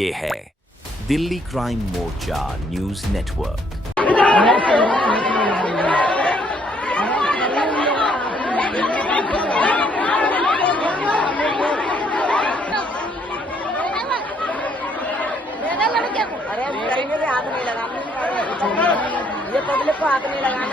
ये है दिल्ली क्राइम मोर्चा news network. अरे हम करेंगे भी हाथ नहीं लगाना, ये पब्लिक को हाथ नहीं लगाना।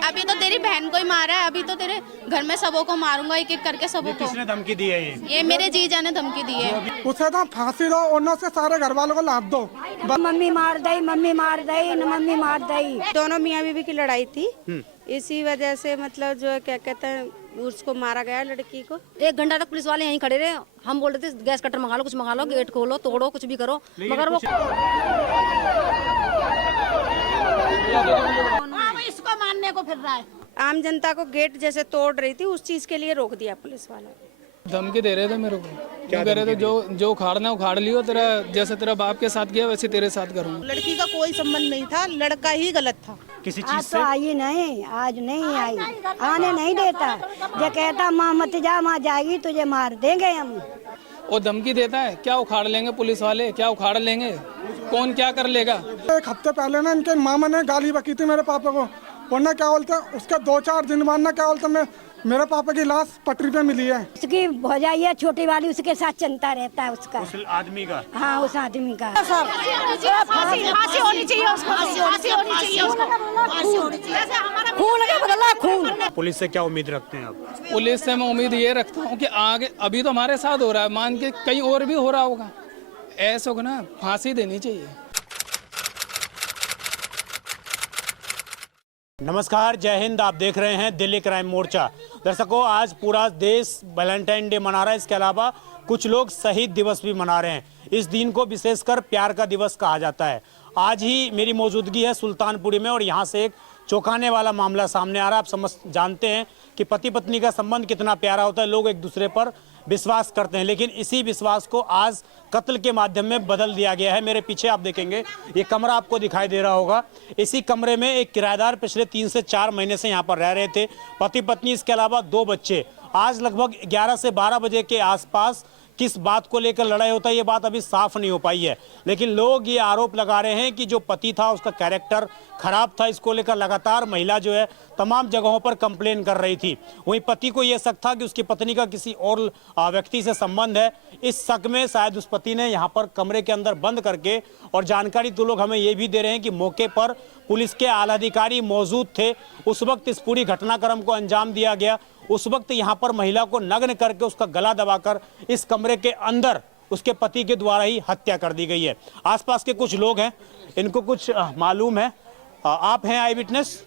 अभी तो तेरी बहन को ही मारा है, अभी तो तेरे घर में सबों को मारूंगा, एक एक करके सबों को। किसने धमकी दी है? ये मेरे जीजा ने धमकी दी है। उसे तो फांसी दो, उन्हों से सारे घर वालों को लाद दो। मम्मी मार दई, मम्मी मार दई, न मम्मी मार दई। दोनों मियाँ बीवी की लड़ाई थी, इसी वजह से मतलब जो क्या कहते हैं उसको मारा गया लड़की को। 1 घंटा तक पुलिस वाले यहीं खड़े रहे। हम बोल रहे थे गैस कटर मंगा लो, कुछ मंगा लो, गेट खोलो, तोड़ो, कुछ भी करो, मगर वो इसको मारने को फिर रहा है। आम जनता को गेट जैसे तोड़ रही थी, उस चीज के लिए रोक दिया पुलिस वालों ने। धमकी दे रहे थे मेरे को, क्या कह रहे थे जो उखाड़ना है उखाड़ लियो, तेरा जैसे तेरा बाप के साथ किया वैसे तेरे साथ करूँगा। लड़की का कोई संबंध नहीं था, लड़का ही गलत था। किसी चीज आज से तो आई नहीं, आज नहीं आई, आने नहीं देता। जो कहता माँ मत जा, माँ जाएगी तुझे मार देंगे हम। वो धमकी देता है, क्या उखाड़ लेंगे पुलिस वाले, क्या उखाड़ लेंगे, कौन क्या कर लेगा। 1 हफ्ते पहले ना इनके मामा ने गाली बकी थी मेरे पापा को, वरना क्या बोलते उसके 2-4 दिन बाद ना क्या बोलते मेरे पापा की लाश पटरी पे मिली है। उसकी भौजाई है छोटी वाली, उसके साथ चलता रहता है उसका। उस आदमी का? हाँ, उस आदमी का। फांसी होनी चाहिए उसको, फांसी होनी चाहिए उसको, फांसी होनी चाहिए। खून का बदला खून। पुलिस से क्या उम्मीद रखते हैं आप? पुलिस से मैं उम्मीद ये रखता हूँ कि आगे, अभी तो हमारे साथ हो रहा है, मान के कहीं और भी हो रहा होगा, ऐसा होगा ना, फांसी देनी चाहिए। नमस्कार, जय हिंद। आप देख रहे हैं दिल्ली क्राइम मोर्चा। दर्शकों, आज पूरा देश वैलेंटाइन डे मना रहा है, इसके अलावा कुछ लोग शहीद दिवस भी मना रहे हैं। इस दिन को विशेषकर प्यार का दिवस कहा जाता है। आज ही मेरी मौजूदगी है सुल्तानपुरी में और यहाँ से एक चौंकाने वाला मामला सामने आ रहा है। आप समझ जानते हैं कि पति पत्नी का संबंध कितना प्यारा होता है, लोग एक दूसरे पर विश्वास करते हैं, लेकिन इसी विश्वास को आज कत्ल के माध्यम में बदल दिया गया है। मेरे पीछे आप देखेंगे, ये कमरा आपको दिखाई दे रहा होगा। इसी कमरे में एक किराएदार पिछले 3 से 4 महीने से यहाँ पर रह रहे थे, पति पत्नी, इसके अलावा 2 बच्चे। आज लगभग 11 से 12 बजे के आसपास किस बात को लेकर लड़ाई होता है ये बात अभी साफ नहीं हो पाई है, लेकिन लोग ये आरोप लगा रहे हैं कि जो पति था उसका कैरेक्टर खराब था। इसको लेकर लगातार महिला जो है तमाम जगहों पर कंप्लेन कर रही थी। वहीं पति को यह शक था कि उसकी पत्नी का किसी और व्यक्ति से संबंध है। इस शक में शायद उस पति ने यहाँ पर कमरे के अंदर बंद करके, और जानकारी तो लोग हमें ये भी दे रहे हैं कि मौके पर पुलिस के आला अधिकारी मौजूद थे। उस वक्त इस पूरी घटनाक्रम को अंजाम दिया गया। उस वक्त यहाँ पर महिला को नग्न करके उसका गला दबाकर इस कमरे के अंदर उसके पति के द्वारा ही हत्या कर दी गई है। आसपास के कुछ लोग हैं, इनको कुछ मालूम है। आप हैं आई विटनेस,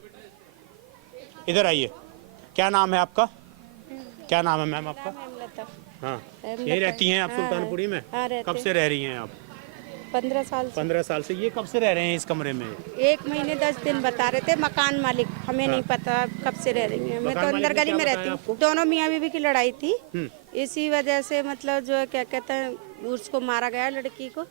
इधर आइए। क्या नाम है आपका? क्या नाम है मैम आपका? हाँ, यही रहती हैं आप सुल्तानपुरी में? कब से रह रही हैं आप? 15 साल से। 15 साल से। ये कब से रह रहे हैं इस कमरे में? 1 महीने 10 दिन बता रहे थे मकान मालिक, हमें नहीं पता कब से रह रही है। मैं तो अंदर गली में रहती हूँ। दोनों मियाँ बीवी की लड़ाई थी, इसी वजह से मतलब जो क्या कहते हैं उसको मारा गया लड़की को।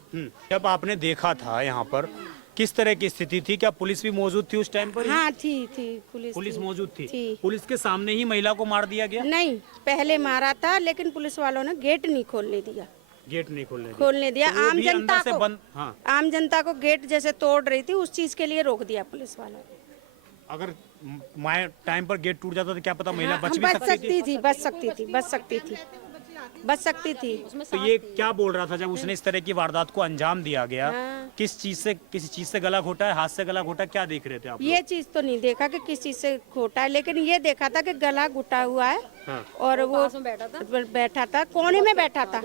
जब आपने देखा था यहाँ पर किस तरह की स्थिति थी? क्या पुलिस भी मौजूद थी उस टाइम पर? हाँ थी पुलिस मौजूद थी। थी। पुलिस के सामने ही महिला को मार दिया गया? नहीं, पहले मारा था, लेकिन पुलिस वालों ने गेट नहीं खोलने दिया। गेट नहीं खोलने दिया। तो आम जनता से को बंद। हाँ। आम जनता को गेट जैसे तोड़ रही थी, उस चीज के लिए रोक दिया पुलिस वालों ने। अगर टाइम पर गेट टूट जाता तो क्या पता महिला बच सकती थी। तो ये क्या बोल रहा था जब उसने इस तरह की वारदात को अंजाम दिया गया? किसी चीज से गला घोटा है, हाथ से गला घोटा, क्या देख रहे थे आप? ये चीज तो नहीं देखा कि किस चीज से घोटा है, लेकिन ये देखा था कि गला घुटा हुआ है। हाँ। और वो बैठा था कोने में, बैठा था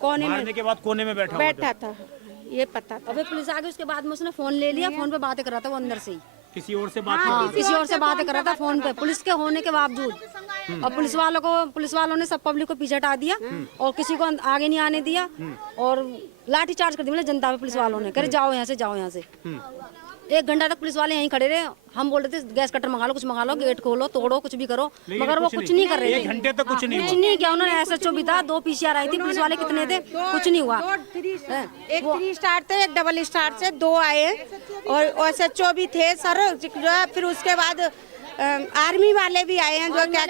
कोने में। मारने के बाद कोने में बैठा था, ये पता था। अबे पुलिस आ गई, उसके बाद में उसने फोन ले लिया, फोन पे बातें कर रहा था वो अंदर से ही। किसी और से बात किसी और से बातें कर रहा था फोन पे, पुलिस के होने के बावजूद। और पुलिस वालों ने सब पब्लिक को पीछे हटा दिया और किसी को आगे नहीं आने दिया और लाठी चार्ज कर दी मतलब जनता पे। पुलिस वालों ने कह रहे जाओ यहाँ से, जाओ यहाँ से। 1 घंटा तक पुलिस वाले यहीं खड़े रहे। हम बोल रहे थे गैस कटर मंगा लो, कुछ मंगा लो, गेट खोलो, तोड़ो, कुछ भी करो, मगर वो कुछ नहीं कर रहे थे। 1 घंटे तक कुछ नहीं कुछ नहीं किया उन्होंने। SHO भी था, 2 PCR आई थी, पुलिस वाले कितने थे, कुछ नहीं हुआ। एक 3 स्टार थे, एक डबल स्टार से 2 आए और SHO भी थे सर जो है। फिर उसके बाद आर्मी वाले भी आए हैं जो क्या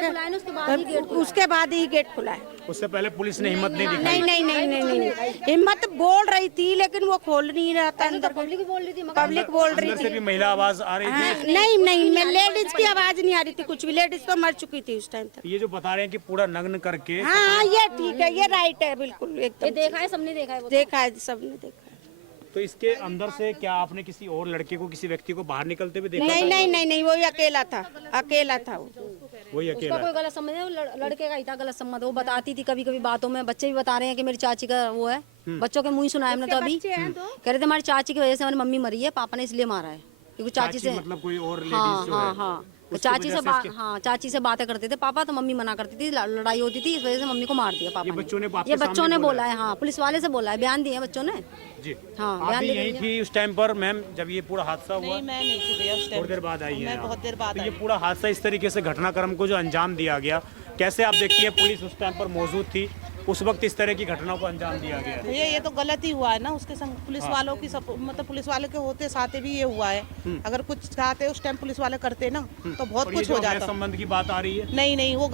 उसके बाद ही गेट खुला है। उससे पहले पुलिस ने हिम्मत नहीं दिखाई। नहीं, हिम्मत बोल रही थी लेकिन वो खोल नहीं रहा था। अंदर पब्लिक बोल रही थी, पब्लिक बोल रही अंदर थी। से भी महिला आवाज आ रही थी। नहीं, मैं लेडीज की आवाज नहीं आ रही थी कुछ भी। लेडीज तो मर चुकी थी उस टाइम तक। ये जो बता रहे हैं कि पूरा नग्न करके। हाँ, ये ठीक है, ये राइट है, बिल्कुल एकदम देखा है, सबने देखा है, देखा है, सबने देखा है। तो इसके अंदर से क्या आपने किसी और लड़के को, किसी व्यक्ति को बाहर निकलते हुए देखा? नहीं, वही अकेला था वो। वही अकेला। उसका कोई गलत समझ नहीं, लड़के का ही था गलत समझ। वो बताती थी कभी कभी बातों में। बच्चे भी बता रहे हैं कि मेरी चाची का वो है। बच्चों के मुंह ही सुनाया हमने तो अभी। कह रहे थे हमारी चाची की वजह से हमारी मम्मी मरी है, पापा ने इसलिए मारा है क्योंकि चाची से मतलब कोई और लेडीज हाँ जो है। हाँ हाँ चाची से बातें करते थे पापा, तो मम्मी मना करती थी, लड़ाई होती थी, इस वजह से मम्मी को मार दिया पापा ने। ये बच्चों ने बोला है। हाँ, पुलिस वाले से बोला है, बयान दिए बच्चों ने जी। हाँ, आप यही थी उस टाइम पर मैम जब ये पूरा हादसा हुआ? नहीं, मैं नहीं थी भैया उस टाइम। थोड़ी देर बाद आई है। मैं बहुत देर बाद तो ये पूरा हादसा इस तरीके से घटनाक्रम को जो अंजाम दिया गया, कैसे आप देखती है? पुलिस उस टाइम पर मौजूद थी, उस वक्त इस तरह की घटनाओं को अंजाम दिया गया। भैया ये तो गलत ही हुआ है ना उसके संग। पुलिस वालों की मतलब पुलिस वाले के होते साथे भी ये हुआ है। अगर कुछ चाहते उस टाइम पुलिस वाले करते ना तो बहुत कुछ हो जाता। संबंध की बात आ रही है? नहीं, वो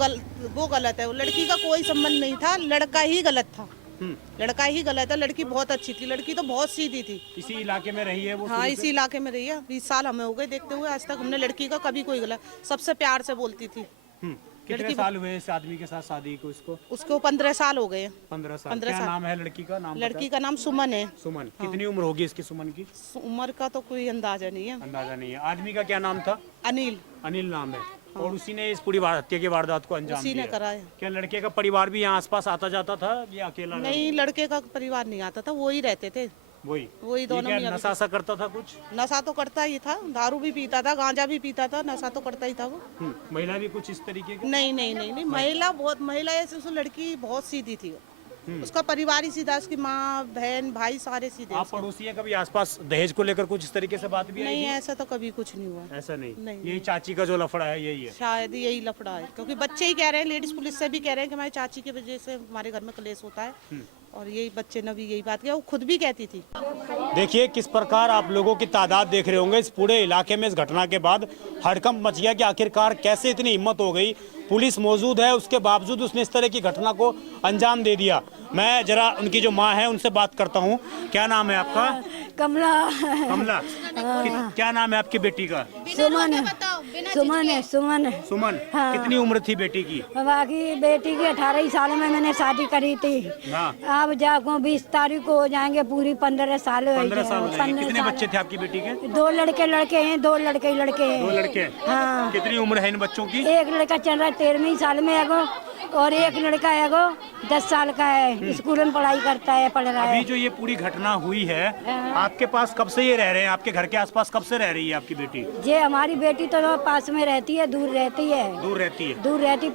गलत है। वो लड़की का कोई संबंध नहीं था, लड़का ही गलत था। लड़का ही गलत है। लड़की बहुत अच्छी थी, लड़की तो बहुत सीधी थी। इसी इलाके में रही है वो? हाँ, इसी इलाके में रही है। 20 साल हमें हो गए देखते हुए। आज तक हमने लड़की का कभी कोई गलत, सबसे प्यार से बोलती थी। कितने साल हुए इस आदमी के साथ शादी को? उसको 15 साल हो गए। 15 साल। क्या नाम है लड़की का? नाम लड़की का नाम सुमन है। सुमन। कितनी उम्र होगी इसकी सुमन की? उम्र का तो कोई अंदाजा नहीं है। अंदाजा नहीं है। आदमी का क्या नाम था? अनिल नाम है। और उसी ने इस पूरी हत्या की वारदात को अंजाम दिया? उसी ने कराया। क्या लड़के का परिवार भी यहाँ आसपास आता जाता था या अकेला? नहीं, लड़के का परिवार नहीं आता था, वो ही रहते थे। वही दोनों। नशा सा करता था कुछ? नशा तो करता ही था, दारू भी पीता था, गांजा भी पीता था, नशा तो करता ही था वो। महिला भी कुछ इस तरीके की? नहीं, महिला ऐसे लड़की बहुत सीधी थी। उसका परिवार ही सीधा, उसकी माँ बहन भाई सारे सीधे। आप पड़ोसी है, कभी आसपास दहेज को लेकर कुछ इस तरीके से बात भी आई? नहीं, ऐसा तो कभी कुछ नहीं हुआ। ऐसा नहीं। यही चाची का जो लफड़ा है यही है? शायद यही लफड़ा है, क्योंकि बच्चे ही कह रहे हैं, लेडीज पुलिस से भी कह रहे हैं कि हमारी चाची की वजह से हमारे घर में क्लेश होता है। और यही बच्चे ने भी यही बात किया, वो खुद भी कहती थी। देखिए किस प्रकार आप लोगों की तादाद देख रहे होंगे इस पूरे इलाके में। इस घटना के बाद हड़कंप मच गया कि आखिरकार कैसे इतनी हिम्मत हो गई। पुलिस मौजूद है, उसके बावजूद उसने इस तरह की घटना को अंजाम दे दिया। मैं जरा उनकी जो माँ है उनसे बात करता हूँ। क्या नाम है आपका? कमला। क्या नाम है आपकी बेटी का? सुमन। हाँ। कितनी उम्र थी बेटी की? बाकी बेटी की 18 साल में मैंने शादी करी थी। हाँ। अब जाको 20 तारीख को हो जाएंगे पूरी 15 साल। 15 साल हो जाएंगे। कितने बच्चे थे आपकी बेटी के? 2 लड़के हैं, 2 लड़के हैं। 2 लड़के? हाँ। कितनी उम्र है इन बच्चों की? एक लड़का चल रहा है 13वीं साल में है और एक लड़का है 10 साल का है, स्कूल में पढ़ाई करता है, पढ़ रहा है। अभी जो ये पूरी घटना हुई है, आपके पास कब से ये रह रहे हैं? आपके घर के आसपास कब से रह रही है आपकी बेटी? ये हमारी बेटी तो पास में रहती है, दूर रहती है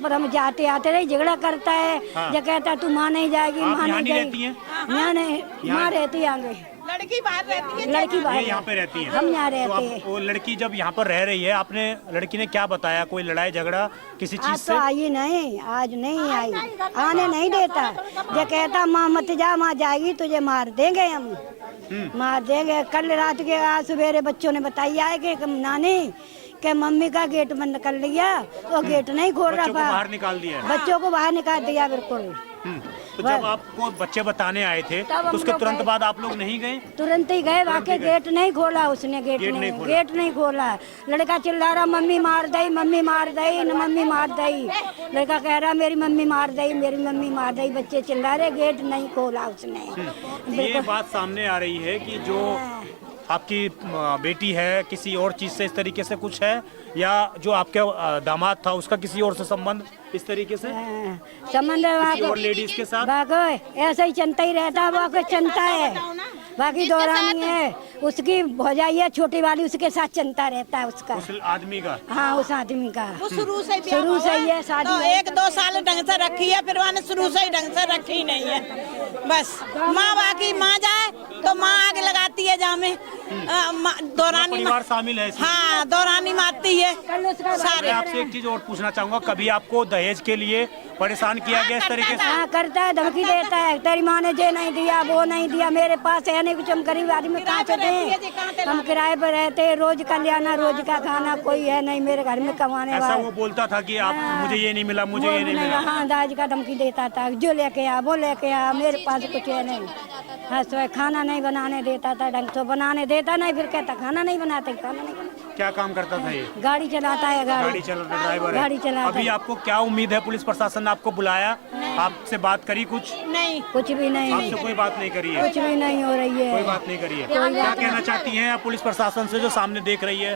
पर हम जाते आते रहे, झगड़ा करता है। जो कहता है तू माँ नहीं जाएगी, माँ नहीं जाएगी। यहाँ नहीं, माँ रहती है आगे। लड़की बाहर रहती है। लड़की बाहर यहाँ पे रहती है। हम यहाँ रहते हैं। वो लड़की जब यहाँ पर रह रही है, आपने लड़की ने क्या बताया? कोई लड़ाई झगड़ा किसी चीज से? आई नहीं, आज नहीं आई, आने नहीं देता। जो कहता माँ मत जा, माँ जाएगी तुझे मार देंगे, हम मार देंगे। कल रात के आज सवेरे बच्चों ने बताई है कि नानी के मम्मी का गेट बंद कर लिया, तो गेट नहीं खोल रहा था, बाहर निकाल दिया, बच्चों को बाहर निकाल दिया बिल्कुल। तो जब आपको बच्चे बताने आए थे तो उसके तुरंत बाद आप लोग नहीं गए? तुरंत ही गए, वाकई गेट नहीं खोला उसने, गेट नहीं खोला। लड़का चिल्ला रहा मम्मी मार दई, मम्मी मार दई, मम्मी मार दई। लड़का कह रहा मेरी मम्मी मार दई, मेरी मम्मी मार दई। बच्चे चिल्ला रहे, गेट नहीं खोला उसने। ये बात सामने आ रही है कि जो आपकी बेटी है किसी और चीज से इस तरीके से कुछ है, या जो आपके दामाद था उसका किसी और से संबंध इस तरीके से संबंध और लेडीज के साथ? ऐसा ही चलता ही रहता है, वो चलता है। बाकी दौरानी है उसकी भौजाई है छोटी वाली, उसके साथ चलता रहता है उसका, उस आदमी का। हाँ, उस आदमी का वो शुरू से ही है शादी। तो 1-2 साल ढंग से रखी है, फिर मैंने शुरू से ही ढंग से रखी नहीं है। बस माँ बाकी माँ जाए तो माँ आगे लगाती है जामे, दौरानी परिवार शामिल है इसमें? हाँ, दौरानी मारती है मैं सारे। आपसे एक चीज और पूछना चाहूंगा, कभी आपको दहेज के लिए परेशान किया गया इस तरीके से? हाँ करता है, धमकी देता है, तेरी माँ ने ये नहीं दिया, वो नहीं दिया, मेरे पास है नहीं कुछ, हम गरीब आदमी कहाँ से दें, हम किराए पर रहते हैं, रोज का लियाना, रोज का खाना, कोई है नहीं मेरे घर में कमाने ऐसा वाला। वो बोलता था कि आप मुझे ये नहीं मिला, मुझे ये नहीं मिला? हाँ, दाज का धमकी देता था, जो लेके आ वो लेके आ, मेरे पास कुछ है नहीं। हाँ, तो खाना नहीं बनाने देता था, ढंग से बनाने देता नहीं, फिर कहता खाना नहीं बनाते, खाना नहीं बनाते। क्या काम करता था ये? गाड़ी चलाता है, गाड़ी चलाता ड्राइवर है। गाड़ी चलाता अभी आपको क्या उम्मीद है? पुलिस प्रशासन ने आपको बुलाया, आपसे बात करी कुछ? नहीं, कुछ भी नहीं, आपसे कोई बात नहीं करी है? कुछ भी नहीं हो रही है, कोई बात नहीं करी है। क्या कहना चाहती हैं आप पुलिस प्रशासन से जो सामने देख रही है?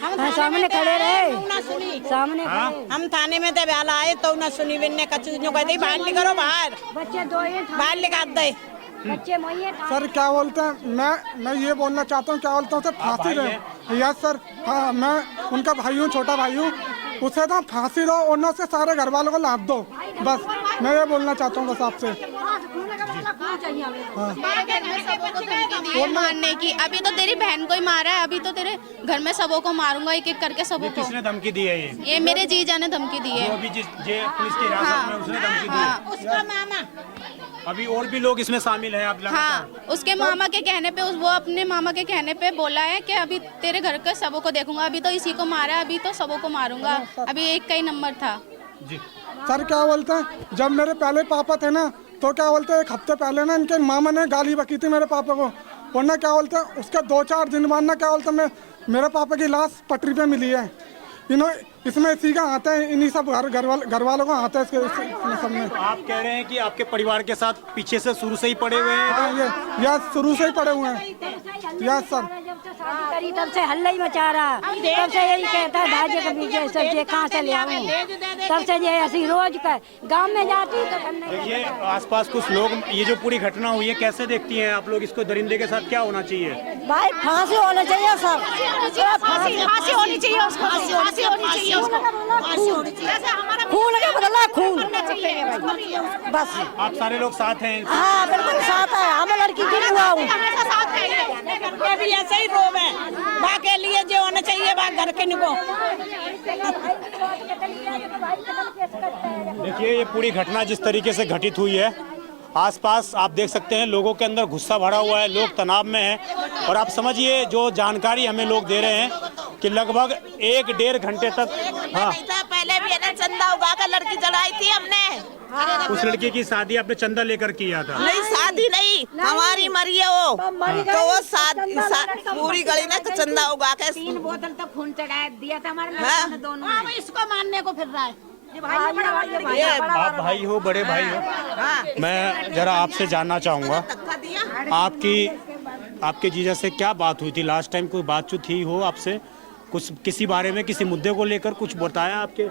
हाँ, सामने खड़े रहे, सामने हम थाने में तो बेला आए तो न सुनी, बिन्ने कचू जो कहते बाहर निकलो, बाहर बच्चे दो ही बाहर निकाल दे। बच्चे मोये सर क्या बोलते हैं, मैं ये बोलना चाहता हूँ, क्या बोलता हूँ सर, फांसी दो। यस सर, हाँ मैं उनका भाई हूँ, छोटा भाई हूँ, उसे तो फांसी दो और न से सारे घर वालों को लाद दो, बस मैं ये बोलना चाहता हूँ बस आपसे। ये मानने की, अभी तो तेरी बहन को ही मारा है, अभी तो तेरे घर में सबों को मारूंगा, एक एक करके सबों को। किसने धमकी दी है ये? मेरे जीजा ने धमकी दी है। जो अभी जे पुलिस की हिरासत में उसने धमकी दी है। उसका मामा अभी और भी लोग इसमें शामिल हैं आप लगातार? हाँ, उसके मामा के कहने पे, वो अपने मामा के कहने पे बोला है कि अभी तेरे घर के सबों को देखूंगा, अभी तो इसी को मारा है, अभी तो सबों को मारूंगा, अभी एक का ही नंबर था। जी सर क्या बोलते हैं, जब मेरे पहले पापा थे ना, तो क्या बोलते हैं, एक हफ्ते पहले ना इनके मामा ने गाली बकी थी मेरे पापा को, वरना क्या बोलते हैं उसके 2-4 दिन बाद ना क्या बोलते हैं, मेरे पापा की लाश पटरी पे मिली है। इसमें इसी का आता है, इन्हीं सब घर वालों का आता है इसमें सब में। आप कह रहे हैं कि आपके परिवार के साथ पीछे से शुरू से ही पड़े हुए हैं? हाँ, ये शुरू से ही पड़े हुए हैं। यस सर, करी तब से हल्ला ही मचा रहा, तब से यही कहता है धाजे के पीछे सब्जी कहाँ से ले आऊं, तब से ये ऐसी रोज का गांव में जाती तो देखिए आसपास कुछ लोग, ये जो पूरी घटना हुई है कैसे देखती हैं आप लोग इसको? दरिंदे के साथ क्या होना चाहिए? भाई फांसी होना चाहिए सर, फांसी होनी चाहिए उसको, फांसी होनी चाहिए उसको, खून का बदला खून, बस आप सारे लोग साथ हैं? हाँ बिल्कुल साथ है, हम लड़की की हुआ हूँ, ये भी ऐसे ही रोब है, बा के लिए जो होना चाहिए बा घर के निको। देखिए ये पूरी घटना जिस तरीके से घटित हुई है, आसपास आप देख सकते हैं लोगों के अंदर गुस्सा भरा हुआ है, लोग तनाव में हैं। और आप समझिए जो जानकारी हमें लोग दे रहे हैं कि लगभग 1-1.5 घंटे तक, हाँ पहले भी है ना चंदा उगा कर लड़की जलाई थी हमने। उस लड़की की शादी आपने चंदा लेकर किया था? नहीं शादी नहीं, हमारी मरी है वो, तो वो पूरी गली ने चंदा उगा के 3 बोतल तो खून चढ़ाया दिया था हमारे हाँ? दोनों। अब इसको मानने को फिर रहा है। आप भाई हो, बड़े भाई हो, मैं जरा आपसे जानना चाहूँगा, आपके जीजा से क्या बात हुई थी लास्ट टाइम? कोई बातचीत थी हो आपसे कुछ, किसी बारे में, किसी मुद्दे को लेकर कुछ बताया आपके?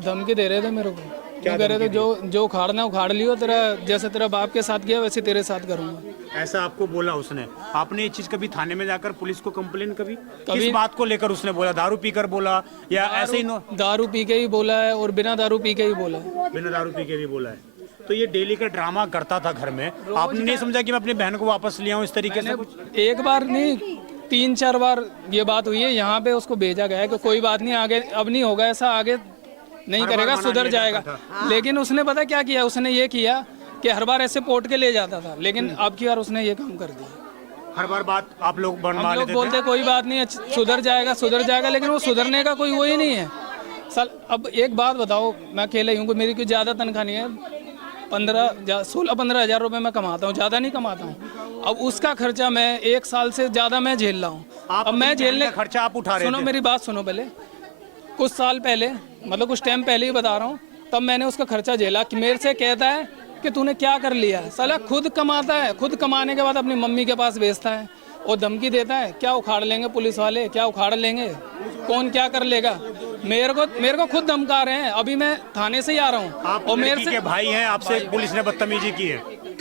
धमकी दे रहे थे मेरे को, क्या कह रहे थे, जो उखाड़ना उखाड़ लियो, तेरा जैसे तेरा बाप के साथ किया वैसे तेरे साथ करूँगा। ऐसा आपको बोला उसने? आपने ये चीज कभी थाने में जाकर पुलिस को कंप्लेन कभी? किस बात को लेकर उसने बोला? दारू पीकर बोला या ऐसे ही? दारू पी के ही बोला है और बिना दारू पी के ही बोला है। बिना दारू पी के भी बोला है। तो ये डेली का ड्रामा करता था घर में, आपने नहीं समझा कि मैं अपनी बहन को वापस ले आऊं इस तरीके से? एक बार नहीं 3-4 बार ये बात हुई है, यहाँ पे उसको भेजा गया है कि कोई बात नहीं, आगे अब नहीं होगा ऐसा, आगे नहीं करेगा, सुधर जाएगा। लेकिन उसने पता क्या किया, उसने ये किया कि हर बार ऐसे पोट के ले जाता था, लेकिन अब की बार उसने ये काम कर दिया। हर बार बात आप लोग बनवा लेते थे? बोलते कोई बात नहीं, सुधर जाएगा, लेकिन वो सुधरने का कोई वो ही नहीं है। सर अब एक बात बताओ, मैं अकेले हूँ, मेरी कोई ज़्यादा तनख्वाह नहीं है, 16-15 हज़ार रुपये मैं कमाता हूँ, ज़्यादा नहीं कमाता हूँ। अब उसका खर्चा मैं 1 साल से ज़्यादा मैं झेल रहा हूँ। अब मैं झेलने खर्चा आप उठा रहे थे? सुनो मेरी बात सुनो पहले, कुछ साल पहले, मतलब कुछ टाइम पहले ही बता रहा हूँ, तब मैंने उसका खर्चा झेला कि मेरे से कहता है कि तूने क्या कर लिया। साला खुद कमाता है, खुद कमाने के बाद अपनी मम्मी के पास भेजता है और धमकी देता है, क्या उखाड़ लेंगे पुलिस वाले, क्या उखाड़ लेंगे, कौन क्या कर लेगा। मेरे को खुद धमका रहे हैं, अभी मैं थाने से ही आ रहा हूँ। और मेरे से भाई हैं, आपसे पुलिस ने बदतमीजी की है?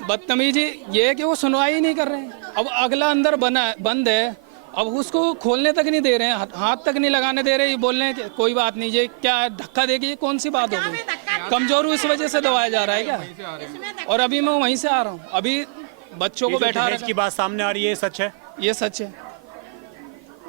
बदतमीजी ये है कि वो सुनवाई नहीं कर रहे हैं। अब अगला अंदर बंद है, अब उसको खोलने तक नहीं दे रहे हैं, हाथ तक नहीं लगाने दे रहे, ये बोल रहे हैं कि कोई बात नहीं, ये क्या धक्का देगी, ये कौन सी बात होगी, कमजोर हूँ इस वजह से दबाया जा रहा है क्या। और अभी मैं वहीं से आ रहा हूँ, अभी बच्चों को बैठा की बात सामने आ रही है, सच है? ये सच है।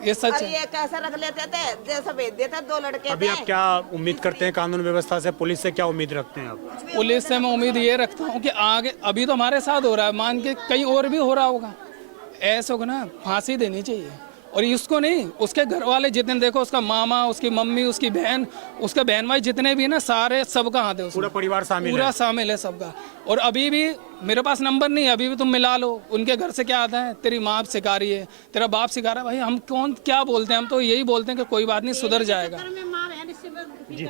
ये सच और है। ये कैसे रख लेते थे, जैसे भेज देते 2 लड़के अभी थे। आप क्या उम्मीद करते हैं कानून व्यवस्था से, पुलिस से क्या उम्मीद रखते हैं आप? पुलिस से मैं उम्मीद ये रखता हूँ कि आगे, अभी तो हमारे साथ हो रहा है, मान के कहीं और भी हो रहा होगा, ऐसा होगा ना, फांसी देनी चाहिए। और इसको नहीं, उसके घर वाले जितने, देखो उसका मामा, उसकी मम्मी, उसकी बहन, उसका बहन भाई जितने भी है ना, सारे सबका हाथ है उसमें। पूरा परिवार शामिल पूरा है। शामिल है सबका। और अभी भी मेरे पास नंबर नहीं है, अभी भी तुम मिला लो। उनके घर से क्या आता है, तेरी माँ सिखा रही है, तेरा बाप सिखा रहा है। भाई हम कौन क्या बोलते हैं, हम तो यही बोलते हैं कि कोई बात नहीं, सुधर जाएगा। जी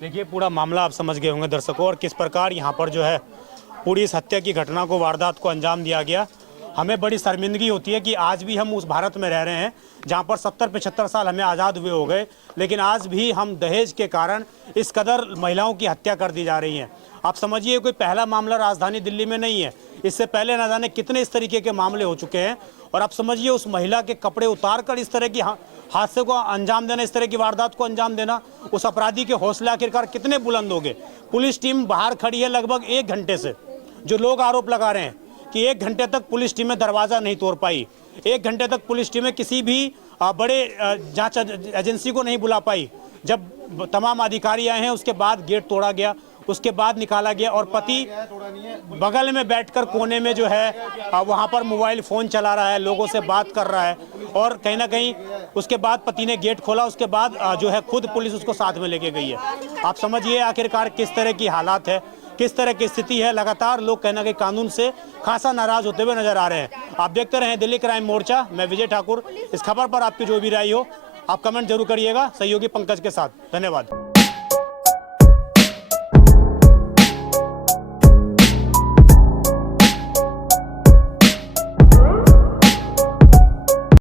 देखिए, पूरा मामला आप समझ गए होंगे दर्शकों, और किस प्रकार यहाँ पर जो है पूरी इस हत्या की घटना को, वारदात को अंजाम दिया गया। हमें बड़ी शर्मिंदगी होती है कि आज भी हम उस भारत में रह रहे हैं जहाँ पर 70-75 साल हमें आज़ाद हुए हो गए, लेकिन आज भी हम दहेज के कारण इस कदर महिलाओं की हत्या कर दी जा रही हैं। आप समझिए, कोई पहला मामला राजधानी दिल्ली में नहीं है, इससे पहले न जाने कितने इस तरीके के मामले हो चुके हैं। और आप समझिए, उस महिला के कपड़े उतार कर इस तरह की हादसे को अंजाम देना, इस तरह की वारदात को अंजाम देना, उस अपराधी के हौसले आखिरकार कितने बुलंद हो गए। पुलिस टीम बाहर खड़ी है लगभग 1 घंटे से। जो लोग आरोप लगा रहे हैं कि 1 घंटे तक पुलिस टीमें दरवाज़ा नहीं तोड़ पाई, 1 घंटे तक पुलिस टीमें किसी भी बड़े जांच एजेंसी को नहीं बुला पाई, जब तमाम अधिकारी आए हैं उसके बाद गेट तोड़ा गया, उसके बाद निकाला गया, और पति बगल में बैठकर कोने में जो है वहाँ पर मोबाइल फ़ोन चला रहा है, लोगों से बात कर रहा है, और कहीं ना कहीं उसके बाद पति ने गेट खोला, उसके बाद जो है खुद पुलिस उसको साथ में लेके गई है। आप समझिए आखिरकार किस तरह की हालात है, किस तरह की स्थिति है। लगातार लोग कहीं ना कहीं कानून से खासा नाराज होते हुए नजर आ रहे हैं। आप देखते रहें दिल्ली क्राइम मोर्चा। मैं विजय ठाकुर। इस खबर पर आपकी जो भी राय हो आप कमेंट जरूर करिएगा, सहयोगी पंकज के साथ। धन्यवाद।